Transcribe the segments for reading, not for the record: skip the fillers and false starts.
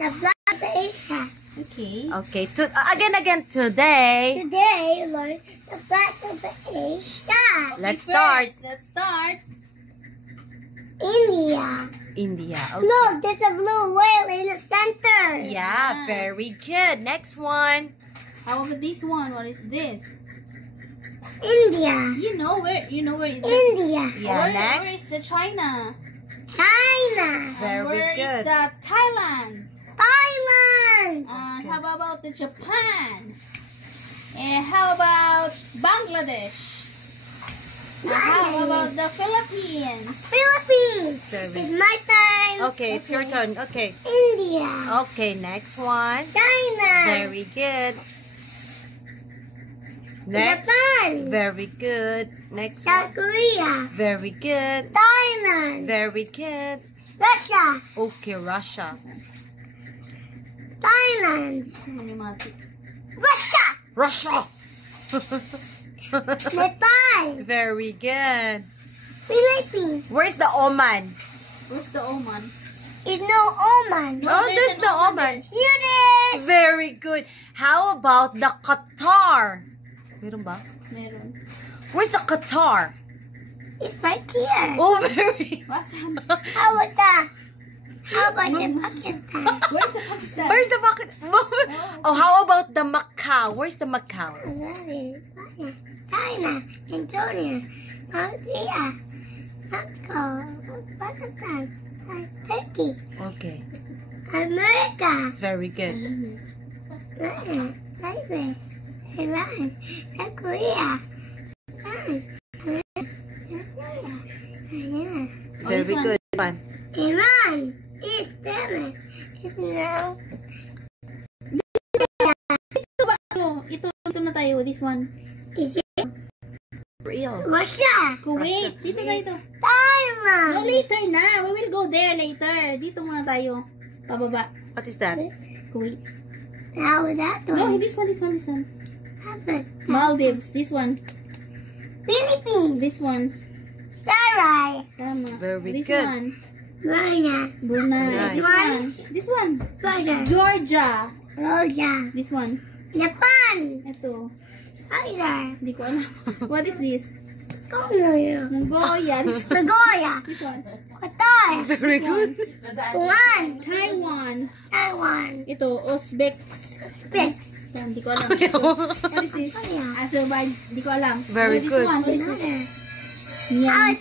The flag of Asia. Okay. Okay. Again. Today. Today, learn the flag of Asia. Let's start. Let's start. India. India. Okay. Look, there's a blue whale in the center. Yeah, very good. Next one. How about this one? What is this? India. You know where it is. India. Yeah, Where next. is the China? China. Very Where is good. the Thailand? Thailand. And how about the Japan? And how about Bangladesh? And how about the Philippines? Philippines. Very- It's my time. Okay, it's your turn. Okay. India. Okay, next one. China. Very good. Next. Japan. Very good. Next South one. Korea. Very good. Thailand. Very good. Russia. Okay, Russia. Thailand. Russia. Russia. Nepal. Very good. Philippines. Where's the Oman? Where's the Oman? Is no Oman. No, Oh, there's there's an the Oman Oman. Here it is. Very good. How about the Qatar? Meron ba? Meron. Where's the Qatar? It's right here. Oh, very. Wasan? How about the Pakistan? Where's the Pakistan? Where's the Oh, how about the Macau? Where's the Macau? China, Antonia, North Korea, Mexico, Pakistan, Turkey, Okay. America, Very good. Russia, Cyprus, Iran, South Korea, Very good. One. Iran is Yemen, is now Ito na tayo. This one. is Real. Russia, Kuwait. Russia. Dito tayo. No, Thailand, later na. We will go there later. Dito muna tayo. Pababa. What is that? Kuwait. how is that No, one? this one. How about Maldives. This one. Philippines, This one. Sarai, Tama. Very This good. one. Russia, Brunei. Nice. This one. This one. Russia, Georgia. Russia, This one. Japan, Ito. Pfizer, Hindi ko alam. What is this? Korea, Mongolia. This one. Nagoya, This one. Qatar, Very good. Kuwait, Taiwan. Taiwan, Ito. Uzbeks. Spix, Hindi ko alam. What is this? Korea, Azerbaijan. Hindi ko alam. Very This good. one. What is this? another. Myanmar.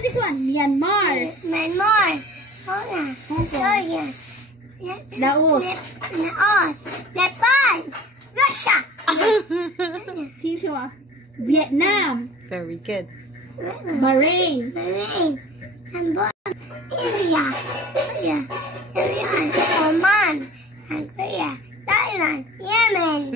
This one. Myanmar. Myanmar, Korea, Hong Kong. Georgia, Laos. Laos, Nepal, Russia, China. Vietnam. Very good. Bahrain. Bahrain, Cambodia, India, Korea, Iran, Oman, and Korea, Thailand, Yemen.